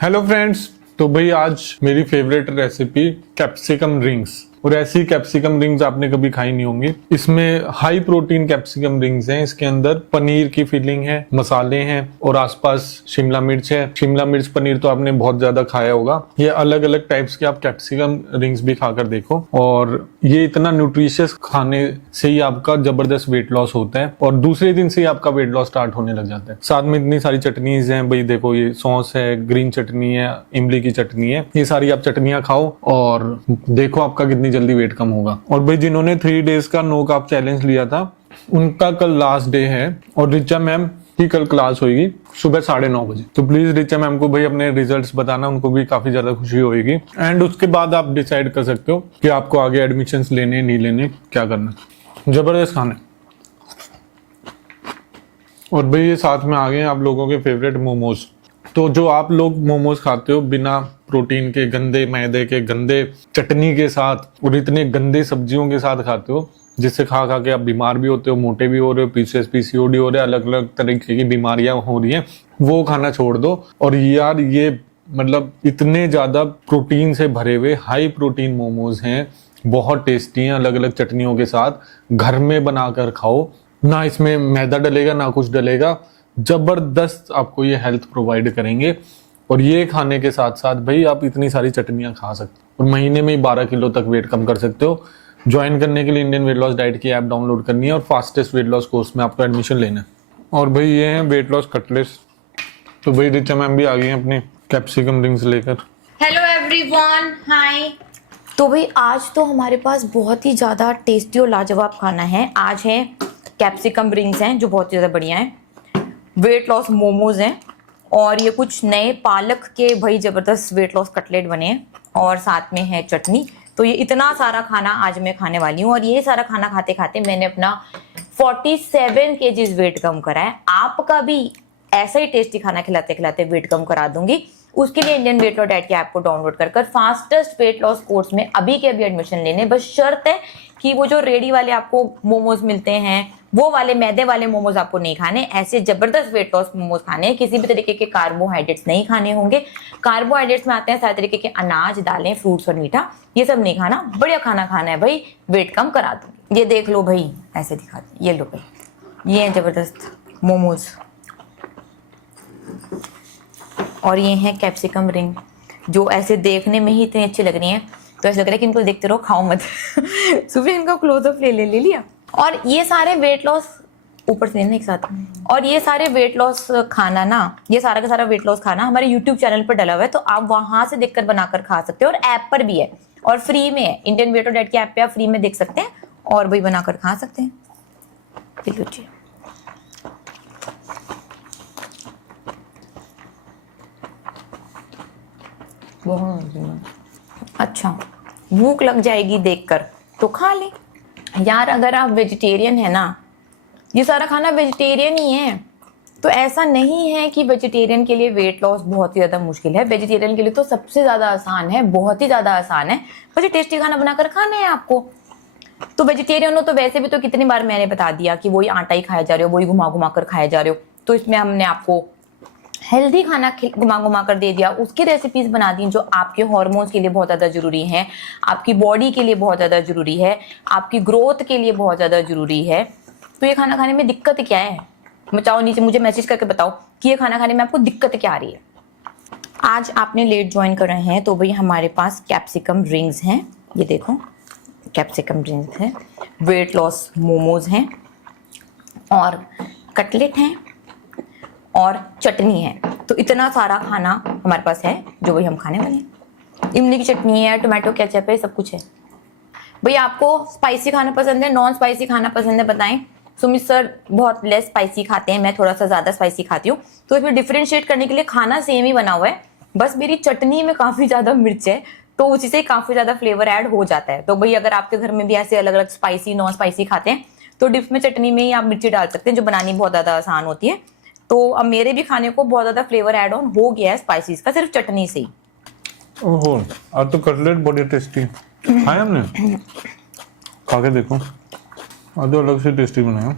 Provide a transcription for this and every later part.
Hello friends, तो भाई आज मेरी फेवरेट रेसिपी कैप्सिकम रिंग्स। और ऐसी कैप्सिकम रिंग्स आपने कभी खाई नहीं होंगी। इसमें हाई प्रोटीन कैप्सिकम रिंग्स हैं। इसके अंदर पनीर की फिलिंग है, मसाले हैं और आसपास शिमला मिर्च है। शिमला मिर्च पनीर तो आपने बहुत ज्यादा खाया होगा। ये अलग अलग टाइप्स के आप कैप्सिकम रिंग्स भी खाकर देखो। और ये इतना न्यूट्रिशियस खाने से ही आपका जबरदस्त वेट लॉस होता है और दूसरे दिन से ही आपका वेट लॉस स्टार्ट होने लग जाता है। साथ में इतनी सारी चटनीज हैं भाई, देखो ये सॉस है, ग्रीन चटनी है, इमली की चटनी है। ये सारी आप चटनियां खाओ और देखो आपका कितनी जल्दी वेट कम होगा। और भाई जिन्होंने 3 डेज का नो कार्ब चैलेंज लिया था उनका कल लास्ट डे है और रिचा मैम की कल क्लास होगी सुबह 9:30 बजे। तो प्लीज रिचा मैम को भाई अपने रिजल्ट्स बताना, उनको भी काफी ज्यादा खुशी होगी। एंड उसके बाद आप डिसाइड कर सकते हो कि आपको आगे एडमिशंस लेने नहीं लेने, क्या करना। जबरदस्त खाना। और भाई ये साथ में आ गए आप लोगों के फेवरेट मोमोज। तो जो आप लोग मोमोज खाते हो बिना प्रोटीन के, गंदे मैदे के, गंदे चटनी के साथ और इतने गंदे सब्जियों के साथ खाते हो, जिससे खा खा के आप बीमार भी होते हो, मोटे भी हो रहे हो, पीसीओडी हो रहे हैं, अलग अलग तरीके की बीमारियां हो रही हैं, वो खाना छोड़ दो। और यार ये मतलब इतने ज्यादा प्रोटीन से भरे हुए हाई प्रोटीन मोमोज हैं, बहुत टेस्टी हैं। अलग अलग चटनियों के साथ घर में बनाकर खाओ, ना इसमें मैदा डलेगा ना कुछ डलेगा। जबरदस्त आपको ये हेल्थ प्रोवाइड करेंगे। और ये खाने के साथ साथ भाई आप इतनी सारी चटनियां खा सकते हो और महीने में ही 12 किलो तक वेट कम कर सकते हो। ज्वाइन करने के लिए इंडियन वेट लॉस डाइट की ऐप डाउनलोड करनी है और फास्टेस्ट वेट लॉस कोर्स में आपको एडमिशन लेना है। और भाई ये है वेट लॉस कटलेट्स। तो भाई रिचा मैम भी आ गई हैं अपनी कैप्सिकम रिंग्स लेकर। हेलो एवरीवन, हाय। तो भाई आज तो हमारे पास बहुत ही ज़्यादा टेस्टी और लाजवाब खाना है। आज है कैप्सिकम रिंग्स हैं जो बहुत ही ज़्यादा बढ़िया हैं, वेट लॉस मोमोज हैं और ये कुछ नए पालक के भाई ज़बरदस्त वेट लॉस कटलेट बने हैं और साथ में है चटनी। तो ये इतना सारा खाना आज मैं खाने वाली हूँ और ये सारा खाना खाते खाते मैंने अपना 47 kg वेट कम करा है। आपका भी ऐसा ही टेस्टी खाना खिलाते खिलाते वेट कम करा दूंगी। उसके लिए इंडियन वेट लॉस डाइट की ऐप को डाउनलोड कर फास्टेस्ट वेट लॉस कोर्स में अभी के अभी एडमिशन लेने। बस शर्त है कि वो जो रेडी वाले आपको मोमोज मिलते हैं वो वाले मैदे वाले मोमोज आपको नहीं खाने, ऐसे जबरदस्त वेट लॉस मोमोज खाने हैं। किसी भी तरीके के कार्बोहाइड्रेट्स नहीं खाने होंगे। कार्बोहाइड्रेट्स में आते हैं सारे तरीके के अनाज, दालें, फ्रूट्स और मीठा, ये सब नहीं खाना। बढ़िया खाना खाना है भाई, वेट कम करा दूंगी। ये देख लो भाई, ऐसे दिखाते, ये लो भाई, ये है जबरदस्त मोमोज और ये है कैप्सिकम रिंग जो ऐसे देखने में ही इतनी अच्छी लग रही हैं। तो ऐसा लग रहा है कि इनको देखते रहो, खाओ मत। सुबह इनका क्लोजअप ले लिया। और ये सारे वेट लॉस ऊपर से लेना एक साथ। और ये सारे वेट लॉस खाना ना, ये सारा का सारा वेट लॉस खाना हमारे यूट्यूब चैनल पर डला हुआ है, तो आप वहां से देखकर बनाकर खा सकते हो और ऐप पर भी है और फ्री में है। इंडियन वेट लॉस डाइट की ऐप पे आप फ्री में देख सकते हैं और वही बनाकर खा सकते हैं। लीजिए, अच्छा भूख लग जाएगी देखकर तो खा ले यार। अगर आप वेजिटेरियन है ना, ये सारा खाना वेजिटेरियन ही है, तो ऐसा नहीं है कि वेजिटेरियन के लिए वेट लॉस बहुत ही ज़्यादा मुश्किल है। वेजिटेरियन के लिए तो सबसे ज़्यादा आसान है, बहुत ही ज़्यादा आसान है। बस टेस्टी खाना बनाकर खाना है आपको। तो वेजिटेरियन हो तो वैसे भी तो कितनी बार मैंने बता दिया कि वही आटा ही खाया जा रहे हो, वही घुमा घुमा कर खाया जा रहे हो। तो इसमें हमने आपको हेल्दी खाना घुमा घुमा कर दे दिया, उसकी रेसिपीज बना दी जो आपके हार्मोन्स के लिए बहुत ज़्यादा जरूरी है, आपकी बॉडी के लिए बहुत ज़्यादा जरूरी है, आपकी ग्रोथ के लिए बहुत ज़्यादा जरूरी है। तो ये खाना खाने में दिक्कत क्या है, बताओ नीचे मुझे मैसेज करके बताओ कि ये खाना खाने में आपको दिक्कत क्या आ रही है। आज आपने लेट ज्वाइन कर रहे हैं तो भाई हमारे पास कैप्सिकम रिंग्स हैं, ये देखो कैप्सिकम रिंग्स हैं, वेट लॉस मोमोज हैं और कटलेट हैं और चटनी है। तो इतना सारा खाना हमारे पास है जो वही हम खाने वाले हैं। इमली की चटनी है, टोमेटो केचप है, सब कुछ है। भैया आपको स्पाइसी खाना पसंद है, नॉन स्पाइसी खाना पसंद है, बताएं। सुमित सर बहुत लेस स्पाइसी खाते हैं, मैं थोड़ा सा ज़्यादा स्पाइसी खाती हूँ। तो इसमें डिफ्रेंशिएट करने के लिए खाना सेम ही बना हुआ है, बस मेरी चटनी में काफ़ी ज़्यादा मिर्च है तो उसी से काफ़ी ज़्यादा फ्लेवर ऐड हो जाता है। तो भाई अगर आपके घर में भी ऐसे अलग अलग स्पाइसी नॉन स्पाइसी खाते हैं तो डिप में चटनी में ही आप मिर्ची डाल सकते हैं, जो बनानी बहुत ज़्यादा आसान होती है। तो अब मेरे भी खाने को बहुत ज़्यादा फ्लेवर ऐड ऑन हो गया है स्पाइसीज का, सिर्फ चटनी से ही। ओहो, आज तो कटलेट बड़ी टेस्टी खाए हमने, खा के देखो। आज तो अलग से टेस्टी बनाया।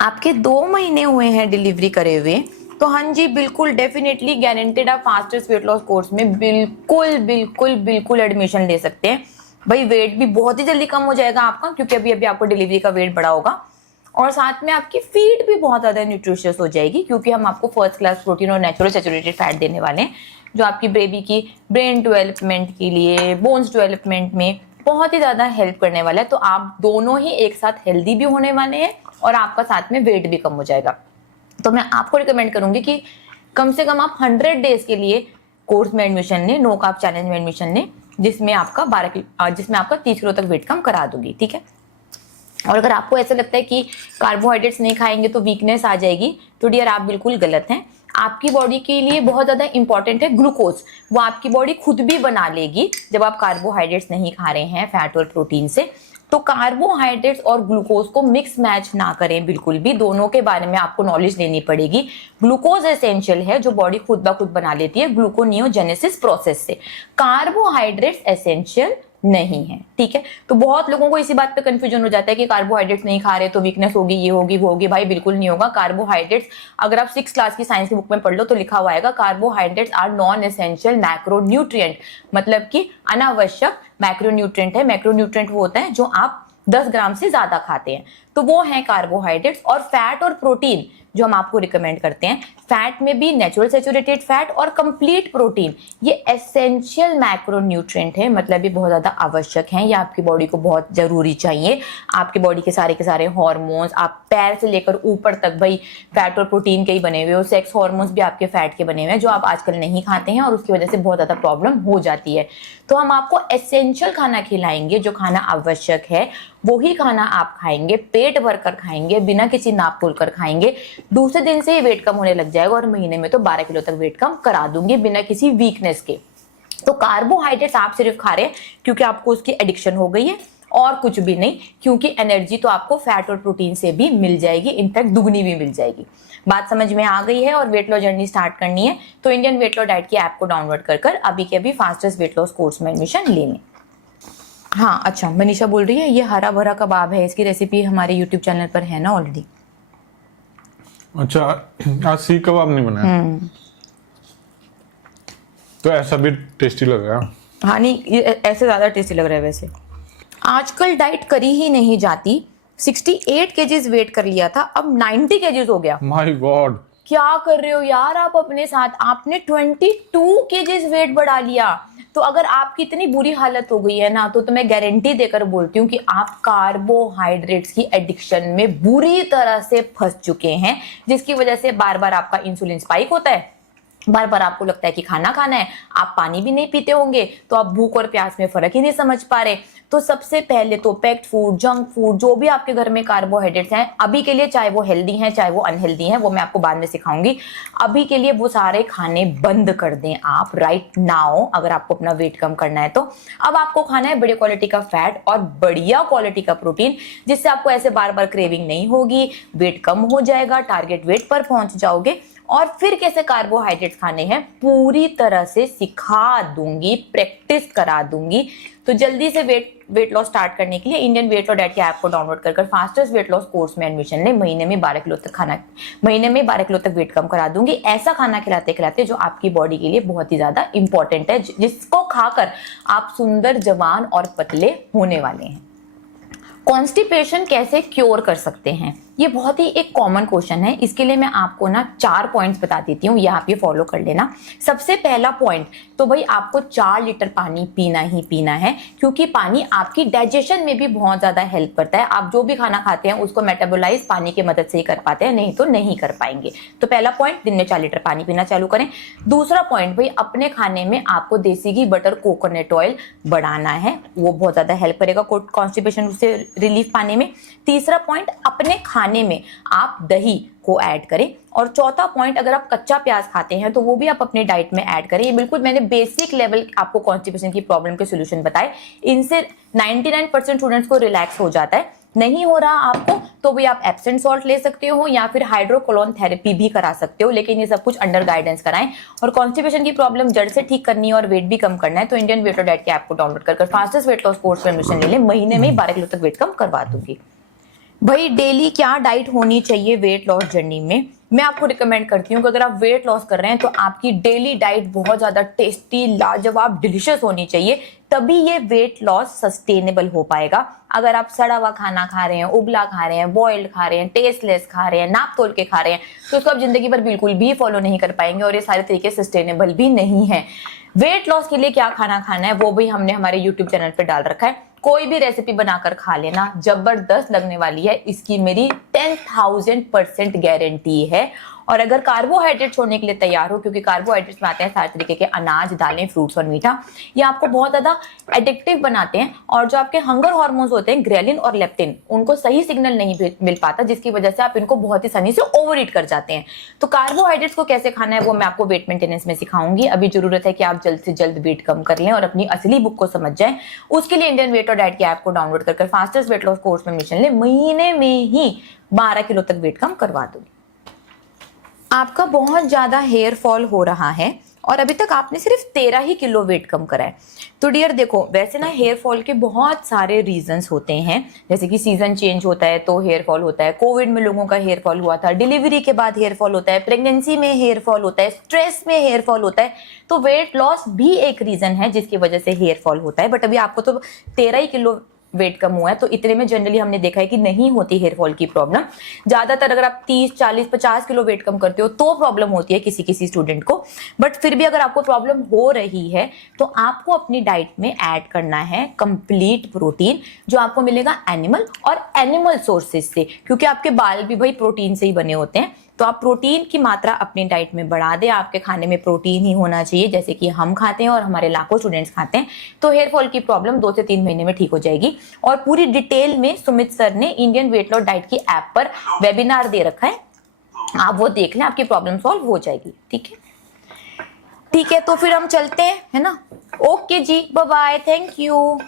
आपके 2 महीने हुए हैं डिलीवरी करे हुए तो हाँ जी, बिल्कुल डेफिनेटली गारंटेड आप फास्टेस्ट वेट लॉस कोर्स में बिल्कुल बिल्कुल बिल्कुल एडमिशन ले सकते हैं। भाई वेट भी बहुत ही जल्दी कम हो जाएगा आपका, क्योंकि अभी अभी आपको डिलीवरी का वेट बढ़ा होगा, और साथ में आपकी फीड भी बहुत ज़्यादा न्यूट्रिशियस हो जाएगी, क्योंकि हम आपको फर्स्ट क्लास प्रोटीन और नेचुरल सैचुरेटेड फैट देने वाले हैं, जो आपकी बेबी की ब्रेन डेवलपमेंट के लिए, बोन्स डेवलपमेंट में बहुत ही ज़्यादा हेल्प करने वाला है। तो आप दोनों ही एक साथ हेल्दी भी होने वाले हैं और आपका साथ में वेट भी कम हो जाएगा। तो मैं आपको रिकमेंड करूंगी कि कम से कम आप 100 डेज के लिए कोर्स में एडमिशन लें, नो कार्ब चैलेंज में एडमिशन लें, जिसमें आपका 30 किलो तक वेट कम करा दूंगी, ठीक है। और अगर आपको ऐसा लगता है कि कार्बोहाइड्रेट्स नहीं खाएंगे तो वीकनेस आ जाएगी, तो डियर आप बिल्कुल गलत हैं। आपकी बॉडी के लिए बहुत ज़्यादा इंपॉर्टेंट है ग्लूकोज, वो आपकी बॉडी खुद भी बना लेगी जब आप कार्बोहाइड्रेट्स नहीं खा रहे हैं फैट और प्रोटीन से। तो कार्बोहाइड्रेट्स और ग्लूकोज को मिक्स मैच ना करें बिल्कुल भी, दोनों के बारे में आपको नॉलेज लेनी पड़ेगी। ग्लूकोज एसेंशियल है जो बॉडी खुद ब खुद बना लेती है ग्लूकोनियोजेनेसिस प्रोसेस से, कार्बोहाइड्रेट्स एसेंशियल नहीं है, ठीक है। तो बहुत लोगों को इसी बात पे कंफ्यूजन हो जाता है कि कार्बोहाइड्रेट्स नहीं खा रहे तो वीकनेस होगी, ये होगी वो होगी। भाई बिल्कुल नहीं होगा। कार्बोहाइड्रेट्स अगर आप 6th क्लास की साइंस की बुक में पढ़ लो तो लिखा हुआ आएगा carbohydrates are non essential macronutrient, मतलब कि अनावश्यक मैक्रोन्यूट्रिएंट है। मैक्रोन्यूट्रिएंट वो होता है जो आप 10 ग्राम से ज्यादा खाते हैं, तो वो है कार्बोहाइड्रेट्स। और फैट और प्रोटीन जो हम आपको रिकमेंड करते हैं, फैट में भी नेचुरल सैचुरेटेड फैट और कंप्लीट प्रोटीन, ये एसेंशियल मैक्रोन्यूट्रिएंट है, मतलब ये बहुत ज्यादा आवश्यक हैं, ये आपकी बॉडी को बहुत जरूरी चाहिए। आपकी बॉडी के सारे हार्मोन्स, आप पैर से लेकर ऊपर तक भाई फैट और प्रोटीन के ही बने हुए हो, सेक्स हार्मोन्स भी आपके फैट के बने हुए हैं, जो आप आजकल नहीं खाते हैं और उसकी वजह से बहुत ज्यादा प्रॉब्लम हो जाती है। तो हम आपको एसेंशियल खाना खिलाएंगे, जो खाना आवश्यक है वही खाना आप खाएंगे, पेट भर कर खाएंगे, बिना किसी नाप तोल कर खाएंगे। दूसरे दिन से ये वेट कम होने लग जाएगा और महीने में तो 12 किलो तक वेट कम करा दूंगी बिना किसी वीकनेस के। तो कार्बोहाइड्रेट्स आप सिर्फ खा रहे हैं क्योंकि आपको उसकी एडिक्शन हो गई है, और कुछ भी नहीं, क्योंकि एनर्जी तो आपको फैट और प्रोटीन से भी मिल जाएगी, इनफैक्ट दुगनी भी मिल जाएगी। बात समझ में आ गई है और वेट लॉस जर्नी स्टार्ट करनी है तो इंडियन वेट लॉस डाइट की ऐप को डाउनलोड कर अभी के अभी फास्टेस्ट वेट लॉस कोर्स में एडमिशन ले लें। हाँ अच्छा, मनीषा बोल रही है ये हरा भरा कबाब है, इसकी रेसिपी हमारे यूट्यूब चैनल पर है ना ऑलरेडी। अच्छा, आज सीख कबाब नहीं बनाया तो ऐसा भी टेस्टी लग रहा है। हाँ नहीं, ये ऐसे ज्यादा टेस्टी लग रहा है। वैसे आजकल डाइट करी ही नहीं जाती। 68 केजीज वेट कर लिया था, अब 90 केजीज हो गया। माय गॉड, क्या कर रहे हो यार आप अपने साथ? आपने 22 केजीज वेट बढ़ा लिया। तो अगर आपकी इतनी बुरी हालत हो गई है ना, तो मैं गारंटी देकर बोलती हूँ कि आप कार्बोहाइड्रेट्स की एडिक्शन में बुरी तरह से फंस चुके हैं, जिसकी वजह से बार बार आपका इंसुलिन स्पाइक होता है, बार बार आपको लगता है कि खाना खाना है, आप पानी भी नहीं पीते होंगे, तो आप भूख और प्यास में फर्क ही नहीं समझ पा रहे। तो सबसे पहले तो पैक्ड फूड, जंक फूड, जो भी आपके घर में कार्बोहाइड्रेट्स हैं अभी के लिए, चाहे वो हेल्दी हैं चाहे वो अनहेल्दी हैं, वो मैं आपको बाद में सिखाऊंगी, अभी के लिए वो सारे खाने बंद कर दें आप राइट नाउ, अगर आपको अपना वेट कम करना है तो। अब आपको खाना है बढ़िया क्वालिटी का फैट और बढ़िया क्वालिटी का प्रोटीन, जिससे आपको ऐसे बार बार क्रेविंग नहीं होगी, वेट कम हो जाएगा, टारगेट वेट पर पहुंच जाओगे। और फिर कैसे कार्बोहाइड्रेट्स खाने हैं पूरी तरह से सिखा दूंगी, प्रैक्टिस करा दूंगी। तो जल्दी से वेट लॉस स्टार्ट करने के लिए इंडियन वेट लॉस डाइट की ऐप को डाउनलोड कर फास्टेस्ट वेट लॉस कोर्स में एडमिशन ले। महीने में 12 किलो तक वेट कम करा दूंगी, ऐसा खाना खिलाते खिलाते जो आपकी बॉडी के लिए बहुत ही ज्यादा इंपॉर्टेंट है, जिसको खाकर आप सुंदर, जवान और पतले होने वाले हैं। कॉन्स्टिपेशन कैसे क्योर कर सकते हैं, ये बहुत ही एक कॉमन क्वेश्चन है। इसके लिए मैं आपको ना 4 पॉइंट्स बता देती हूँ, ये आप ये फॉलो कर लेना। सबसे पहला पॉइंट तो भाई आपको 4 लीटर पानी पीना ही पीना है, क्योंकि पानी आपकी डाइजेशन में भी बहुत ज्यादा हेल्प करता है। आप जो भी खाना खाते हैं उसको मेटाबोलाइज पानी की मदद से ही कर पाते हैं, नहीं तो नहीं कर पाएंगे। तो पहला पॉइंट, दिन में 4 लीटर पानी पीना चालू करें। दूसरा पॉइंट, भाई अपने खाने में आपको देसी घी, बटर, कोकोनट ऑयल बढ़ाना है, वो बहुत ज्यादा हेल्प करेगा कॉन्स्टिपेशन से रिलीफ पाने में। तीसरा पॉइंट, अपने खाने में आप दही को ऐड करें। और चौथा पॉइंट, अगर आप कच्चा प्याज खाते हैं तो वो भी आप अपने डाइट में ऐड करें। ये बिल्कुल मैंने बेसिक लेवल आपको कॉन्स्टिपेशन की प्रॉब्लम के सॉल्यूशन बताए, इनसे 99% स्टूडेंट्स को रिलैक्स हो जाता है। नहीं हो रहा आपको तो भी आप एप्सम सॉल्ट ले सकते हो या फिर हाइड्रोकोलोन थेरेपी भी करा सकते हो, लेकिन ये सब कुछ अंडर गाइडेंस कराएं। और कॉन्स्टिपेशन की प्रॉब्लम जड़ से ठीक करनी है और वेट भी कम करना है तो इंडियन वेट लॉस डाइट की ऐप को डाउनलोड कर फास्टेस्ट वेट लॉस कोर्स में एडमिशन ले लें। महीने में 12 किलो तक वेट कम करवा दूंगी। भाई डेली क्या डाइट होनी चाहिए वेट लॉस जर्नी में? मैं आपको रिकमेंड करती हूँ कि अगर आप वेट लॉस कर रहे हैं तो आपकी डेली डाइट बहुत ज्यादा टेस्टी, लाजवाब, डिलीशियस होनी चाहिए, तभी ये वेट लॉस सस्टेनेबल हो पाएगा। अगर आप सड़ा हुआ खाना खा रहे हैं, उबला खा रहे हैं, बॉइल्ड खा रहे हैं, टेस्टलेस खा रहे हैं, नाप तोल के खा रहे हैं, तो उसको आप जिंदगी भर बिल्कुल भी फॉलो नहीं कर पाएंगे और ये सारे तरीके सस्टेनेबल भी नहीं है। वेट लॉस के लिए क्या खाना खाना है वो भी हमने हमारे यूट्यूब चैनल पे डाल रखा है। कोई भी रेसिपी बनाकर खा लेना, जबरदस्त लगने वाली है, इसकी मेरी 10,000% गारंटी है। और अगर कार्बोहाइड्रेट छोड़ने के लिए तैयार हो, क्योंकि कार्बोहाइड्रेट्स में आते हैं सारे तरीके के अनाज, दालें, फ्रूट्स और मीठा, ये आपको बहुत ज्यादा एडिक्टिव बनाते हैं और जो आपके हंगर हार्मोन्स होते हैं ग्रेलिन और लेप्टिन, उनको सही सिग्नल नहीं मिल पाता, जिसकी वजह से आप इनको बहुत ही आसानी से ओवर ईट कर जाते हैं। तो कार्बोहाइड्रेट्स को कैसे खाना है वो मैं आपको वेट मेंटेनेंस में सिखाऊंगी। अभी जरूरत है कि आप जल्द से जल्द वेट कम कर लें और अपनी असली बुक को समझ जाएं। उसके लिए इंडियन वेट और डाइट की ऐप को डाउनलोड कर फास्टेस्ट वेट लॉस कोर्स में एडमिशन लें। महीने में ही 12 किलो तक वेट कम करवा दूंगी। आपका बहुत ज्यादा हेयर फॉल हो रहा है और अभी तक आपने सिर्फ 13 ही किलो वेट कम करा है। तो डियर देखो, वैसे ना हेयर फॉल के बहुत सारे रीजंस होते हैं, जैसे कि सीजन चेंज होता है तो हेयर फॉल होता है, कोविड में लोगों का हेयर फॉल हुआ था, डिलीवरी के बाद हेयर फॉल होता है, प्रेगनेंसी में हेयर फॉल होता है, स्ट्रेस में हेयर फॉल होता है। तो वेट लॉस भी एक रीजन है जिसकी वजह से हेयर फॉल होता है। बट अभी आपको तो 13 ही किलो वेट कम हुआ है, तो इतने में जनरली हमने देखा है कि नहीं होती हेयर फॉल की प्रॉब्लम। ज्यादातर अगर आप 30, 40, 50 किलो वेट कम करते हो तो प्रॉब्लम होती है किसी किसी स्टूडेंट को। बट फिर भी अगर आपको प्रॉब्लम हो रही है तो आपको अपनी डाइट में ऐड करना है कंप्लीट प्रोटीन, जो आपको मिलेगा एनिमल और एनिमल सोर्सेज से, क्योंकि आपके बाल भी भाई प्रोटीन से ही बने होते हैं। तो आप प्रोटीन की मात्रा अपनी डाइट में बढ़ा दें। आपके खाने में प्रोटीन ही होना चाहिए, जैसे कि हम खाते हैं और हमारे लाखों स्टूडेंट्स खाते हैं। तो हेयर फॉल की प्रॉब्लम 2 से 3 महीने में ठीक हो जाएगी। और पूरी डिटेल में सुमित सर ने इंडियन वेट लॉस डाइट की ऐप पर वेबिनार दे रखा है, आप वो देख लें, आपकी प्रॉब्लम सॉल्व हो जाएगी। ठीक है, ठीक है, तो फिर हम चलते हैं, है ना। ओके जी, बाय बाय, थैंक यू।